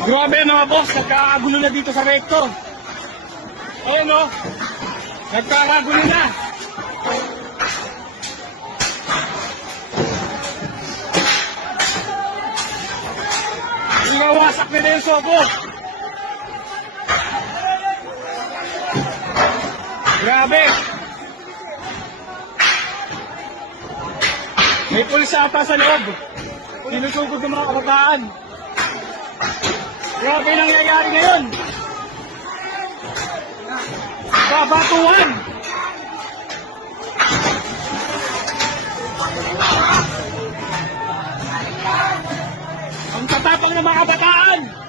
Grabe mga boss, nagkakagulo na dito sa recto. Ayan o, nagkakagulo na. Inawasak na yung sobo. Grabe. May pulis ata sa loob. Sinusugod ng mga kabataan. Grabe nangyayari ngayon. Babatuhan. Ang tatapang ng mga kabataan.